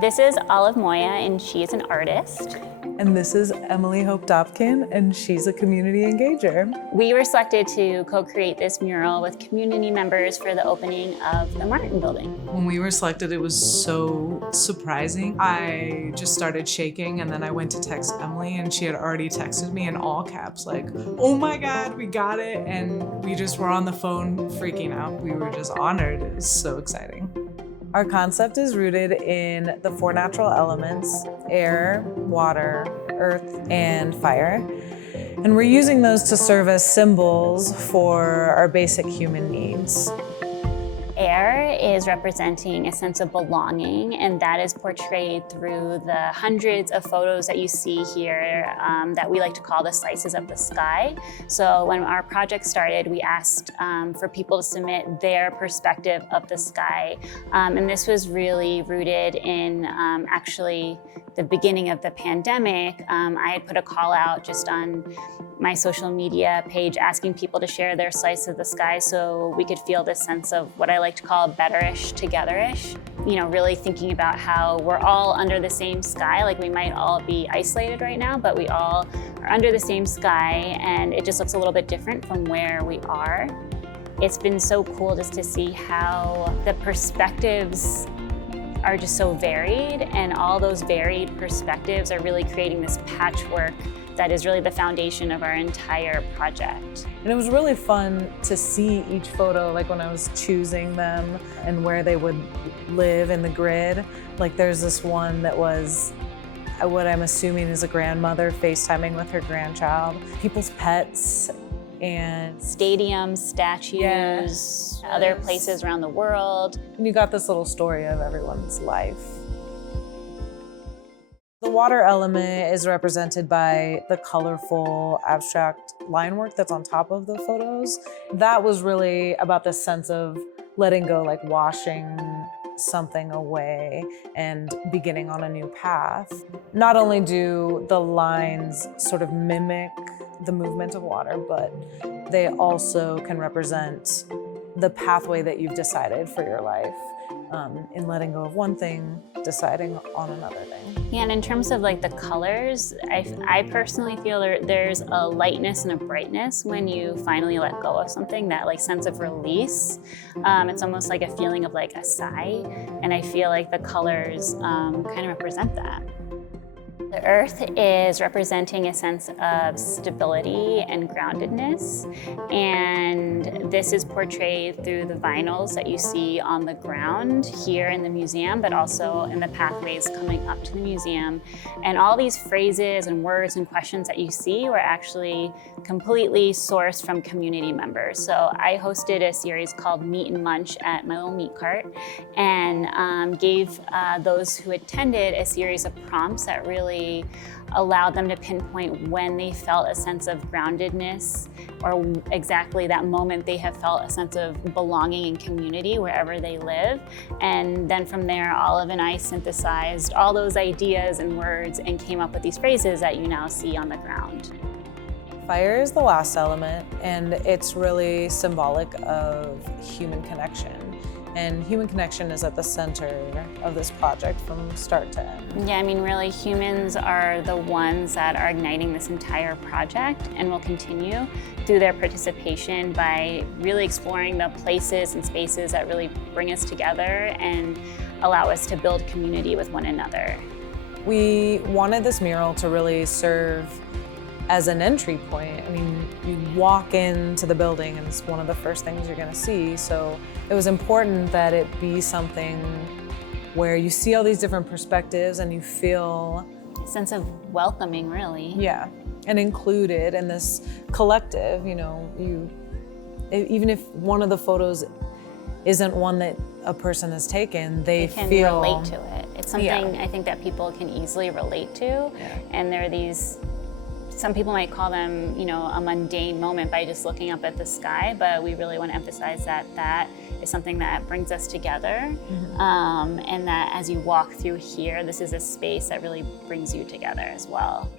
This is Moya, and she is an artist. And this is Emily Hope Dobkin, and she's a community engager. We were selected to co-create this mural with community members for the opening of the Martin building. When we were selected, it was so surprising. I just started shaking, and then I went to text Emily, and she had already texted me in all caps, like, oh my God, we got it. And we just were on the phone freaking out. We were just honored. It was so exciting. Our concept is rooted in the 4 natural elements: air, water, earth, and fire. And we're using those to serve as symbols for our basic human needs. Air is representing a sense of belonging, and that is portrayed through the hundreds of photos that you see here that we like to call the slices of the sky. So when our project started, we asked for people to submit their perspective of the sky. And this was really rooted in actually the beginning of the pandemic. I had put a call out just on my social media page asking people to share their slice of the sky so we could feel this sense of what I like to call better-ish, together-ish. You know, really thinking about how we're all under the same sky, like we might all be isolated right now, but we all are under the same sky, and it just looks a little bit different from where we are. It's been so cool just to see how the perspectives are just so varied, and all those varied perspectives are really creating this patchwork that is really the foundation of our entire project. And it was really fun to see each photo, like when I was choosing them and where they would live in the grid. Like there's this one that was what I'm assuming is a grandmother FaceTiming with her grandchild, people's pets, and stadiums, statues, other places around the world. And you got this little story of everyone's life. The water element is represented by the colorful abstract line work that's on top of the photos. That was really about this sense of letting go, like washing something away and beginning on a new path. Not only do the lines sort of mimic the movement of water, but they also can represent the pathway that you've decided for your life. In letting go of one thing, deciding on another thing. Yeah, and in terms of like the colors, I personally feel there's a lightness and a brightness when you finally let go of something, that like sense of release. It's almost like a feeling of like a sigh, and I feel like the colors kind of represent that. The earth is representing a sense of stability and groundedness, and this is portrayed through the vinyls that you see on the ground here in the museum, but also in the pathways coming up to the museum. And all these phrases and words and questions that you see were actually completely sourced from community members. So I hosted a series called Meat and Munch at my little meat cart, and gave those who attended a series of prompts that really allowed them to pinpoint when they felt a sense of groundedness, or exactly that moment they have felt a sense of belonging and community wherever they live. And then from there, Olive and I synthesized all those ideas and words and came up with these phrases that you now see on the ground. Fire is the last element, and it's really symbolic of human connection. And human connection is at the center of this project from start to end. Yeah, I mean, really, humans are the ones that are igniting this entire project, and will continue through their participation by really exploring the places and spaces that really bring us together and allow us to build community with one another. We wanted this mural to really serve as an entry point. I mean, you walk into the building and it's one of the first things you're gonna see. So it was important that it be something where you see all these different perspectives and you feel A sense of welcoming, really. Yeah, and included in this collective. You know, even if one of the photos isn't one that a person has taken, they can feel relate to it. It's something I think that people can easily relate to. And there are these, some people might call them, you know, a mundane moment by just looking up at the sky, but we really want to emphasize that that is something that brings us together. And that as you walk through here, this is a space that really brings you together as well.